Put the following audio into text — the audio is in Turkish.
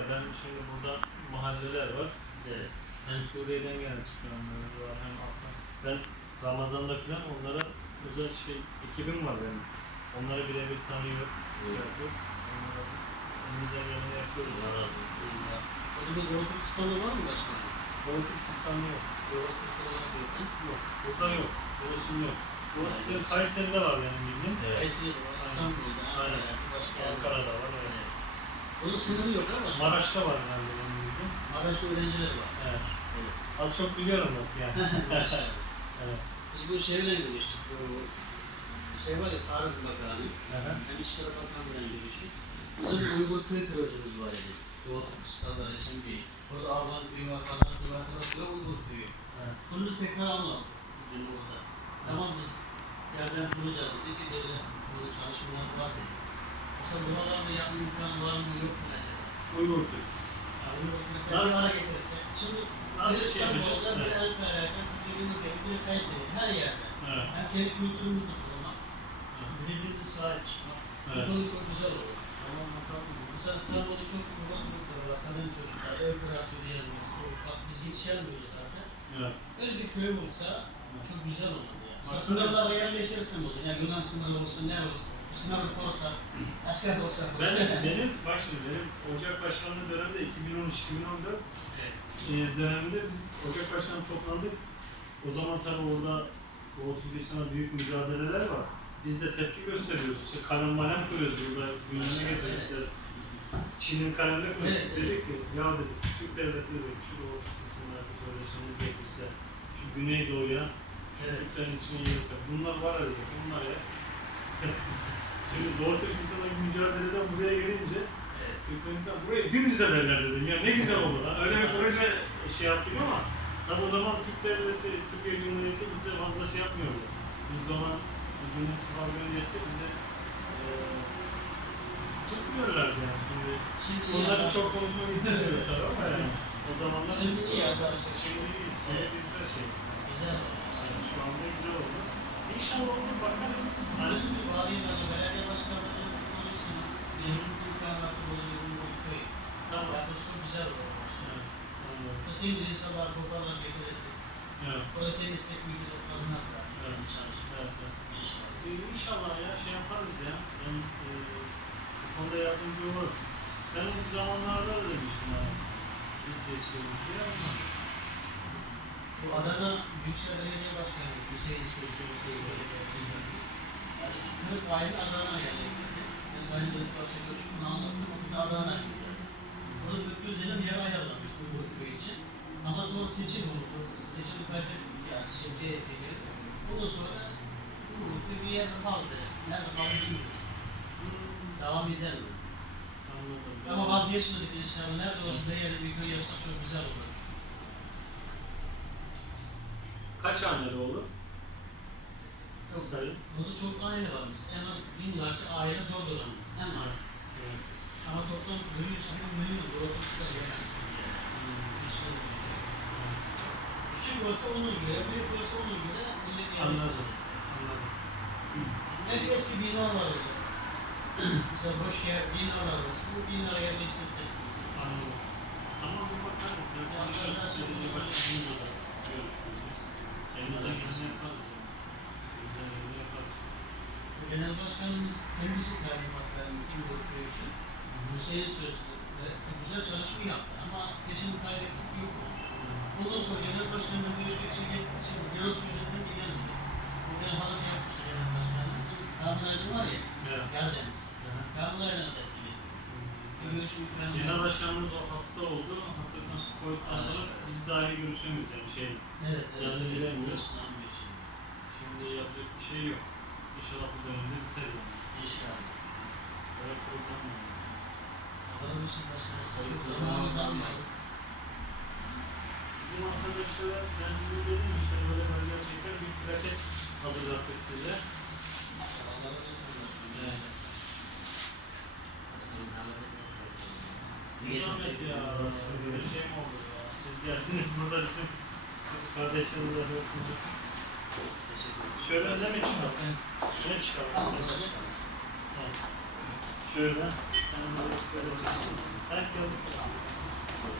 Ya ben şimdi burada mahalleler var. Evet. Hem Suriye'den gelen çıkanlar var hem Afgan. Ben Ramazan'da falan onlara özel ekibim var benim. Onları birebir tanıyor. Evet. Onlara elimizden geleni yapıyoruz. Allah razı olsun. Orada bir Doğu kısalı var mı başkanım? Politik kısmı yok. Doğu olarak yok. Yok. Burada yok. Doğusun yok. Doğusun Kayseri'de var benim bildiğim. Evet. Kayseri'de var. İstanbul'da. Aynen. Ankara'da var. Evet. Onun sınırı yok ama başkanım. Maraş'ta var yani benim bildiğim. Maraş'ta öğrenciler var. Evet. Evet. Az çok biliyorum bak yani. Evet. Biz bu şeyle görüştük. Bu şey var ya Tarık Bakanı. Aha. Hem İçişleri Bakanlığı'yla görüştük. Bizim bir Uygur köy projemiz var idi. Doğu Türkistan'da şimdi. Orada Avrupa köyü var, Kazak köyü var, Kazak köyü var, Uygur köyü. Evet. Bunu biz tekrar anladık. Bugün orada. Tamam biz yerden kuracağız dedik ki devlet burada çalışmalar var dedik. Mesela buralarda yapma imkanı var mı yok mu acaba? Uygur köy. Yani Uygur köyü Nasıl? tekrar getirirse. Şimdi Nasıl İstanbul'da bir evet. Ankara'da siz dediğiniz gibi bir Kayseri her yerde. Evet. Hem kendi kültürümüzle kullanmak, birbirine sahip çıkmak. Bu Evet. konu çok güzel olur. Tamam bakalım. Mesela İstanbul'da çok kullanılan çocuklar var, kadın çocuklar, ev kirası ödeyemiyor, soğuk. Bak biz yetişemiyoruz zaten. Evet. Öyle bir köy olsa çok güzel olur yani. Mesela sınırlara yerleştirsem olur. Yani Yunan sınırı olsa, ne olsa, sınırı korsa, asker olsa. Benim Ocak Başkanlığı döneminde 2013-2014 Evet. döneminde biz Ocak Başkanı toplandık. O zaman tabii orada Doğu Türkistan'da büyük mücadeleler var. Biz de tepki gösteriyoruz. İşte kalem malem koyuyoruz burada. Gündeme getiriyoruz işte. Çin'in kalemle koyuyoruz. Evet. Dedik ki ya dedik Türk devleti dedik şu Doğu Türkistan'da bir söyleşimiz getirse şu Güneydoğu'ya Evet. senin içine gelirse bunlar var ya dedik. Bunlar ya. Şimdi Doğu Türkistan'daki mücadeleden buraya gelince Evet. Türkmenistan buraya dümdüz ederler dedim. Ya ne güzel olur lan. Öyle bir proje yaptık ama tabi o zaman Türk devleti, Türkiye Cumhuriyeti bize fazla yapmıyordu. Biz zaman Cumhuriyet Halk öncesi bize tutmuyorlardı yani şimdi. Şimdi Onları çok konuşmak istemiyoruz ama yani. O zamanlar şimdi iyi arkadaşlar. Şimdi iyiyiz. Şimdi Evet. biz de Güzel olur. yani şu anda güzel oldu. İnşallah olur bakarız. Hani bir bağlayın, belediye başkanları konuşsunuz. Memnun bir imkan nasıl oluyor bu köy. Tamam. Yaklaşık çok güzel olur. Evet. Anladım. Kısayınca insanlar koparlar getirirdik. Evet. Orada temizlik bilgiyle kazanırlar. Evet. Biz çalışırız. Evet. Evet. İnşallah. İnşallah ya yaparız ya. Ben bu konuda yardımcı olurum. Ben bu zamanlarda da demiştim yani. Biz de istiyoruz diye ama. Bu Adana Büyükşehir Belediye Başkanı Hüseyin Sözcü'nü yani işte Kırık aile Adana yerleştirdi. Mesela hani böyle Fatih'te şunu anlattım. Biz Adana gidiyor. Orada gökyüzüne bir yer ayarlamış bu köy için. Ama sonra seçim oldu. Seçimi kaybettik yani. Şimdi geldi. Ondan sonra bu bir yer kaldı. Nerede kaldı bilmiyoruz. Devam edelim. Anladım. Ama vazgeçmedik inşallah. Nerede olsa değerli bir köy yapsak çok güzel olur. Kaç haneli olur? Sayın. Burada çok aile var mesela. En az 1000 yıllarca aile zor dolanır. En az. Evet. Ama toplam bölüyor şimdi milyon. Burada kısa yani. Küçük olsa onun göre, büyük olsa onun göre millet yardım Anladım. ederiz. Anladım. Hep eski binalar olacak. Mesela boş yer binalar olsun. Bu binalara yerleştirsek. Anladım. Ama bu bakarız. Bakarız. Belediye başkanımızla da görüşürüz. Elimizden geleni yaparız. Elimizden geleni yaparız. Genel Başkanımız temizlik talimatlarını uyguladığı için Hüseyin Sözlü çok güzel çalışma yaptı ama seçim kaybettik yok mu? Ondan sonra Genel Başkanımla görüşmek için gittik. Şimdi Genel Sözlü'nden de gelmedi. Bugün halası yapmıştı Genel Başkanım. Kamil Aydın var ya, Evet. Yardımcımız. Kamil Aydın'a teslim etti. Görüşmek falan. Genel başkanımız o hasta oldu. Hastalıktan su koyduktan sonra biz dahi görüşemiyoruz yani şey. Evet, Yani bilemiyoruz. Görüşülen şey. Şimdi yapacak bir şey yok. İnşallah bu dönemde biter yani. İnşallah. Böyle program var. Allah için başkanı sayıp zamanımızı almadık. Bizim arkadaşlar ben size dedim işte böyle gerçekten bir plaket hazırlattık size. Allah razı olsun başkanım. Evet. Zahmet ya. Bir şey mi oldu ya? Siz geldiniz burada bizim kardeşlerimiz de okuduk. Şöyle öne mi çıkalım? Şöyle çıkalım. Tamam. Şöyle. Sen de şöyle. Herkes